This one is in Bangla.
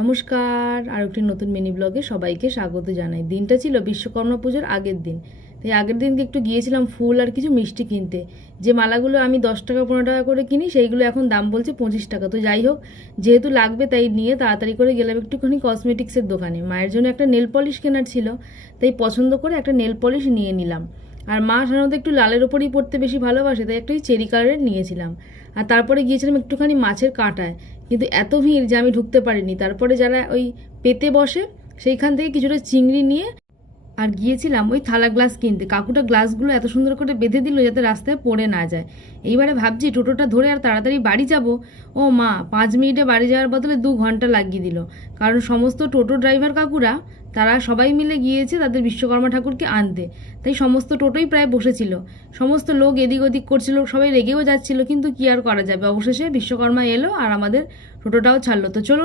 নমস্কার, আর একটি নতুন মিনি ব্লগে সবাইকে স্বাগত জানাই। দিনটা ছিল বিশ্বকর্মা পুজোর আগের দিন। তাই আগের দিনকে একটু গিয়েছিলাম ফুল আর কিছু মিষ্টি কিনতে। যে মালাগুলো আমি 10 টাকা 15 টাকা করে কিনি সেইগুলো এখন দাম বলছে 25 টাকা। তো যাই হোক, যেহেতু লাগবে তাই নিয়ে তাড়াতাড়ি করে গেলাম একটুখানি কসমেটিক্সের দোকানে। মায়ের জন্য একটা নেল পলিশ কেনার ছিল, তাই পছন্দ করে একটা নেল পলিশ নিয়ে নিলাম। আর মা সাধারণত একটু লালের ওপরেই পড়তে বেশি ভালোবাসে, তাই একটু চেরি কালারের নিয়েছিলাম। আর তারপরে গিয়েছিলাম একটুখানি মাছের কাঁটায়, কিন্তু এত ভিড় যে আমি ঢুকতে পারিনি। তারপরে যারা ওই পেতে বসে সেইখান থেকে কিছুটা চিংড়ি নিয়ে আর গিয়েছিলাম ওই থালা গ্লাস কিনতে। কাকুটা গ্লাসগুলো এত সুন্দর করে বেঁধে দিল যাতে রাস্তায় পড়ে না যায়। এইবারে ভাবছি টোটোটা ধরে আর তাড়াতাড়ি বাড়ি যাব। ও মা, 5 মিনিটে বাড়ি যাওয়ার বদলে 2 ঘন্টা লাগিয়ে দিল। কারণ সমস্ত টোটো ড্রাইভার কাকুরা তারা সবাই মিলে গিয়েছে তাদের বিশ্বকর্মা ঠাকুরকে আনতে, তাই সমস্ত টোটোই প্রায় বসেছিল। সমস্ত লোক এদিক ওদিক করছিল, সবাই রেগেও যাচ্ছিল, কিন্তু কি আর করা যাবে। অবশেষে বিশ্বকর্মা এলো আর আমাদের টোটোটাও ছাড়লো। তো চলো